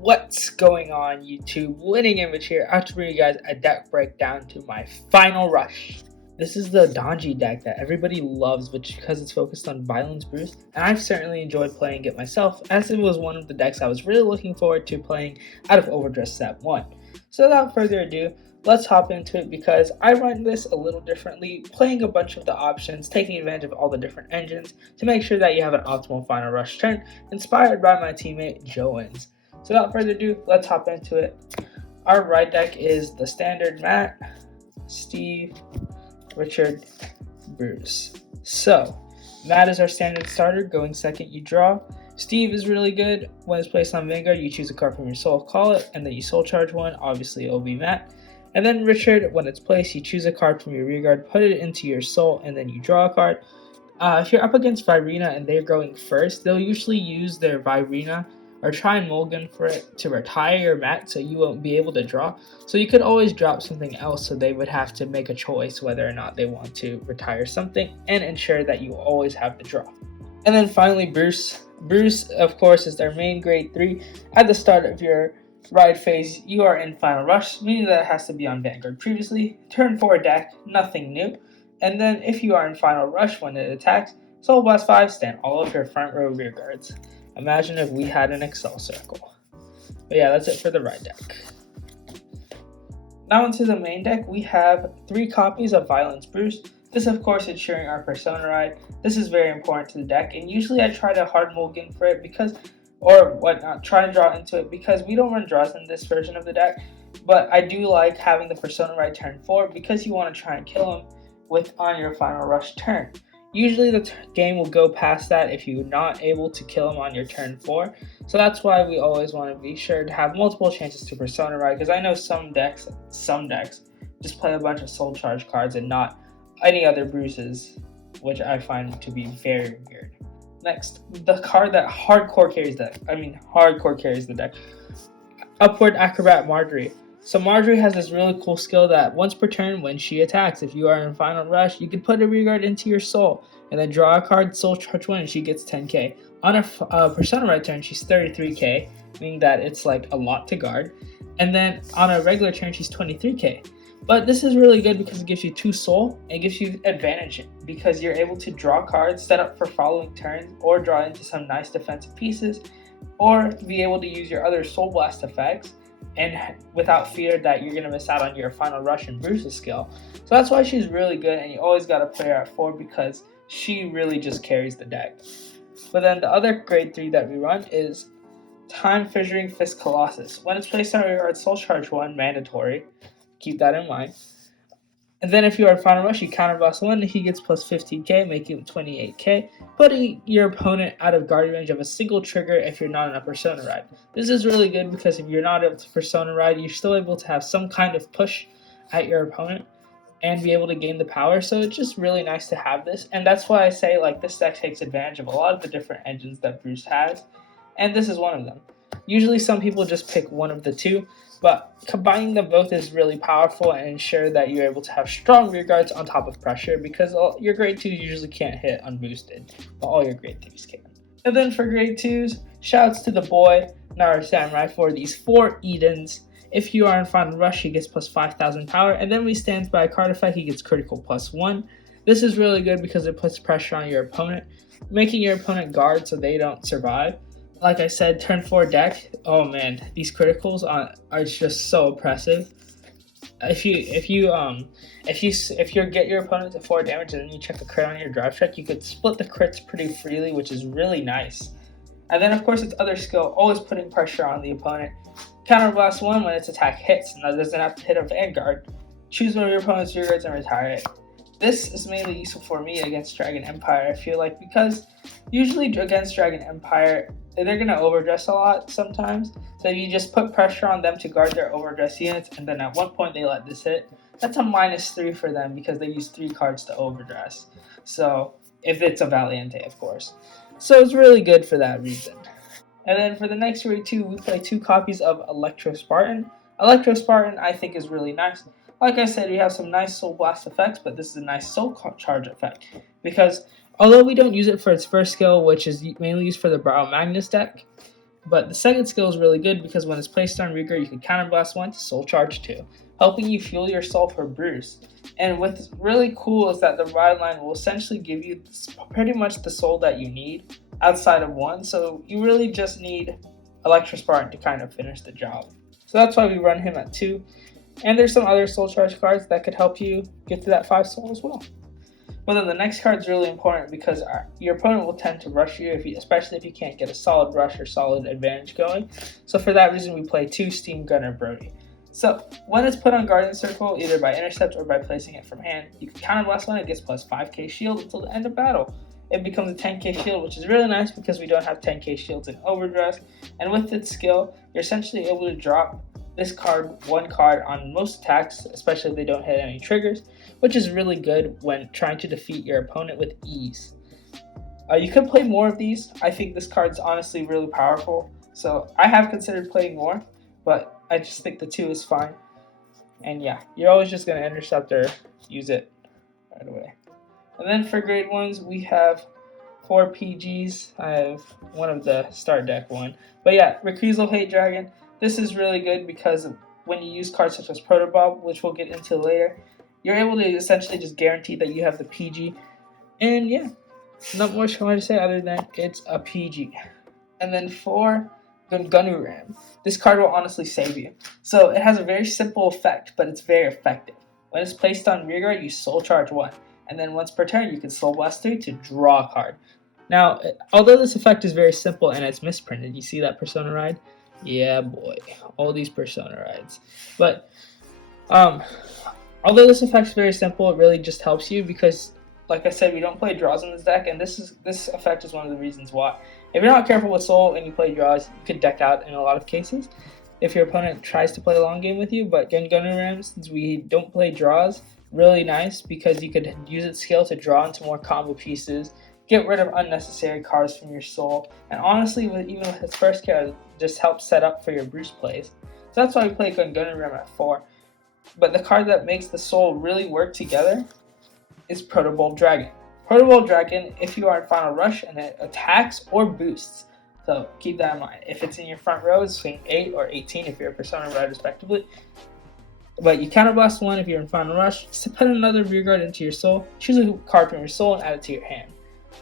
What's going on, YouTube? Winning Image here, out to bring you guys a deck breakdown to my final rush. This is the Donji deck that everybody loves, which because it's focused on violence boost, and I've certainly enjoyed playing it myself, as it was one of the decks I was really looking forward to playing out of Overdress Set 1. So without further ado, let's hop into it because I run this a little differently, playing a bunch of the options, taking advantage of all the different engines to make sure that you have an optimal final rush turn, inspired by my teammate Joens. So without further ado, let's hop into it. Our right deck is the standard Matt, Steve, Richard, Bruce. So, Matt is our standard starter, going second you draw. Steve is really good. When it's placed on Vanguard, you choose a card from your soul, call it, and then you soul charge one. Obviously, it'll be Matt. And then Richard, when it's placed, you choose a card from your rear guard, put it into your soul, and then you draw a card. If you're up against Virena and they're going first, they'll usually use their Virena or try and mulligan for it to retire your Matt so you won't be able to draw. So you could always drop something else so they would have to make a choice whether or not they want to retire something and ensure that you always have the draw. And then finally Bruce. Bruce, of course, is their main grade 3. At the start of your ride phase, you are in Final Rush, meaning that it has to be on Vanguard previously. Turn 4 deck, nothing new. And then if you are in Final Rush when it attacks, Soul Blast 5, stand all of your front row rear guards. Imagine if we had an Excel circle. But yeah, that's it for the right deck. Now into the main deck, we have 3 copies of Violence Bruce. This of course ensuring our Persona ride. This is very important to the deck, and usually I try to hard mulligan for it try to draw into it because we don't run draws in this version of the deck. But I do like having the Persona ride turn 4 because you want to try and kill him on your final rush turn. Usually the game will go past that if you're not able to kill him on your turn 4. So that's why we always want to be sure to have multiple chances to Persona ride, because I know some decks just play a bunch of soul charge cards and not any other Bruces, which I find to be very weird. Next, the card that hardcore carries the deck. Upward Acrobat Marjorie. So Marjorie has this really cool skill that once per turn when she attacks, if you are in Final Rush, you can put a rear guard into your soul and then draw a card, soul charge 1, and she gets 10k. On a Persona ride turn, she's 33k, meaning that it's like a lot to guard. And then on a regular turn, she's 23k. But this is really good because it gives you 2 soul and it gives you advantage because you're able to draw cards, set up for following turns, or draw into some nice defensive pieces, or be able to use your other Soul Blast effects and without fear that you're going to miss out on your final rush and Bruce's skill. So that's why she's really good, and you always got to play her at 4 because she really just carries the deck. But then the other grade 3 that we run is Time Fissuring Fist Colossus. When it's placed on your guard, Soul Charge 1, mandatory. Keep that in mind. And then if you are in Final Rush, you counterblast 1, he gets plus 15k, making him 28k, putting your opponent out of guard range of a single trigger if you're not in a Persona ride. This is really good because if you're not able to Persona ride, you're still able to have some kind of push at your opponent and be able to gain the power. So it's just really nice to have this, and that's why I say like this deck takes advantage of a lot of the different engines that Bruce has, and this is one of them. Usually some people just pick one of the 2, but combining them both is really powerful and ensure that you're able to have strong rear guards on top of pressure because your grade 2s usually can't hit unboosted, but all your grade 3s can. And then for grade 2s, shouts to the boy, Nara Samurai, for these 4 Edens. If you are in Final Rush, he gets plus 5,000 power, and then when he stands by a card effect, he gets critical plus 1. This is really good because it puts pressure on your opponent, making your opponent guard so they don't survive. Like I said, turn 4 deck, oh man, these criticals are just so oppressive. If you get your opponent to 4 damage and then you check the crit on your drive check, you could split the crits pretty freely, which is really nice. And then of course its other skill, always putting pressure on the opponent. Counterblast 1 when its attack hits, and that doesn't have to hit a Vanguard. Choose one of your opponent's rear guards and retire it. This is mainly useful for me against Dragon Empire, I feel like, because usually against Dragon Empire, they're going to overdress a lot sometimes. So you just put pressure on them to guard their overdress units, and then at one point they let this hit. That's a -3 for them because they use 3 cards to overdress. So if it's a Valiente, of course. So it's really good for that reason. And then for the next grade 2, we play 2 copies of Electrospartan. Electrospartan I think is really nice. Like I said, we have some nice Soul Blast effects, but this is a nice Soul Charge effect because although we don't use it for its first skill, which is mainly used for the Brow Magnus deck, But the second skill is really good because when it's placed on Rigor, you can counterblast 1 to soul charge 2, helping you fuel your soul for Bruce. And what's really cool is that the ride line will essentially give you pretty much the soul that you need outside of 1, so you really just need Electrospartan to kind of finish the job. So that's why we run him at 2. And there's some other soul charge cards that could help you get to that 5 soul as well. But then the next card is really important because your opponent will tend to rush you, especially if you can't get a solid rush or solid advantage going. So for that reason, we play 2 Steam Gunner Brody. So when it's put on Guardian Circle, either by intercept or by placing it from hand, you can counterblast one. It gets plus 5k shield until the end of battle. It becomes a 10k shield, which is really nice because we don't have 10k shields in Overdress. And with its skill, you're essentially able to drop this card, 1 card on most attacks, especially if they don't hit any triggers, which is really good when trying to defeat your opponent with ease. You could play more of these. I think this card's honestly really powerful, so I have considered playing more, but I just think the 2 is fine. And yeah, you're always just going to intercept or use it right away. And then for grade 1s, we have 4 PGs. I have one of the start deck one. But yeah, Reprisal Hate Dragon. This is really good because when you use cards such as Protobob, which we'll get into later, you're able to essentially just guarantee that you have the PG. And yeah, not much more to say other than it's a PG. And then for Gungunu Ram, this card will honestly save you. So it has a very simple effect, but it's very effective. When it's placed on Rearguard, you soul charge 1. And then once per turn, you can soul blast 3 to draw a card. Now, although this effect is very simple and it's misprinted, you see that Persona Ride? Yeah, boy, all these Persona Rides. But although this effect is very simple, it really just helps you because, like I said, we don't play draws in this deck, and this effect is one of the reasons why. If you're not careful with soul and you play draws, you could deck out in a lot of cases if your opponent tries to play a long game with you. But Gungunu Ram, since we don't play draws, really nice because you could use its skill to draw into more combo pieces, get rid of unnecessary cards from your soul, and honestly, even with its first card, just helps set up for your Bruce plays. So that's why we play Gungunu Ram at 4. But the card that makes the soul really work together is Protobob Dragon. Protobob Dragon, if you are in Final Rush and it attacks or boosts, so keep that in mind. If it's in your front row, it's swing 8 or 18 if you're a Persona Ride respectively. But you counterblast 1 if you're in Final Rush, to put another rearguard into your soul, choose a card from your soul and add it to your hand.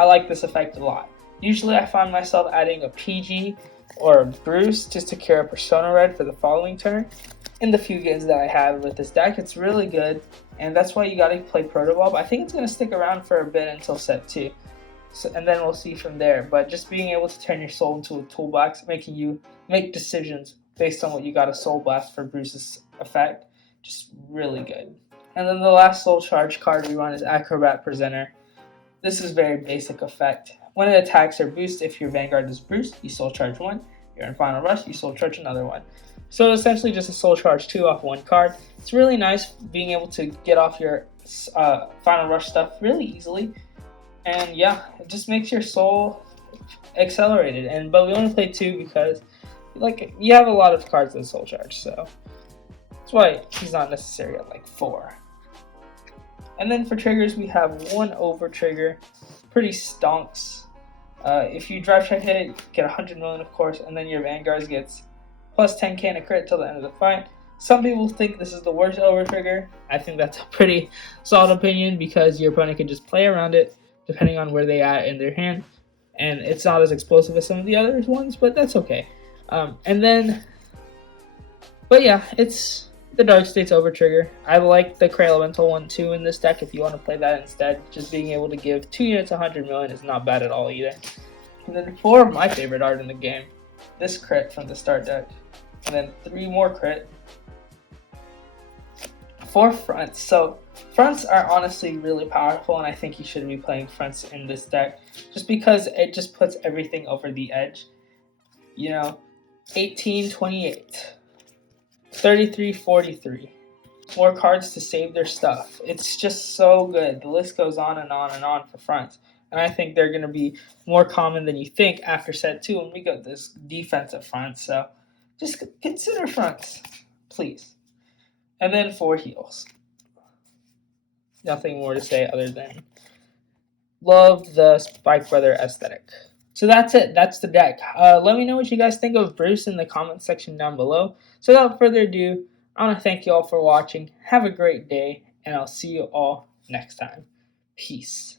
I like this effect a lot. Usually I find myself adding a PG or a Bruce just to cure a Persona Red for the following turn. In the few games that I have with this deck, it's really good, and that's why you gotta play Protobob. I think it's gonna stick around for a bit until set 2, and then we'll see from there. But just being able to turn your soul into a toolbox, making you make decisions based on what you got a Soul Blast for Bruce's effect, just really good. And then the last soul charge card we run is Acrobat Presenter. This is very basic effect. When it attacks or boosts, if your Vanguard is Bruce, you soul charge 1. You're in Final Rush, you soul charge another 1. So essentially just a soul charge 2 off 1 card. It's really nice being able to get off your Final Rush stuff really easily. And yeah, it just makes your soul accelerated. But we only play 2 because you have a lot of cards that soul charge, so that's why he's not necessary at 4. And then for triggers, we have 1 over trigger, pretty stonks. If you drive check hit it, you get 100 million, of course, and then your Vanguard gets plus 10k and a crit till the end of the fight. Some people think this is the worst over trigger. I think that's a pretty solid opinion because your opponent can just play around it depending on where they are in their hand, and it's not as explosive as some of the other ones, but that's okay. But yeah, it's the Dark States over trigger. I like the Cray Elemental one too in this deck if you want to play that instead. Just being able to give 2 units 100 million is not bad at all either. And then 4 of my favorite art in the game. This crit from the start deck. And then 3 more crit. 4 fronts. So fronts are honestly really powerful, and I think you should be playing fronts in this deck just because it just puts everything over the edge. 1828. 3343. More cards to save their stuff. It's just so good. The list goes on and on and on for fronts. And I think they're going to be more common than you think after set 2 when we got this defensive front. So just consider fronts, please. And then 4 heals. Nothing more to say other than love the Spike Brother aesthetic. So that's it. That's the deck. Let me know what you guys think of Bruce in the comment section down below. So without further ado, I want to thank you all for watching. Have a great day, and I'll see you all next time. Peace.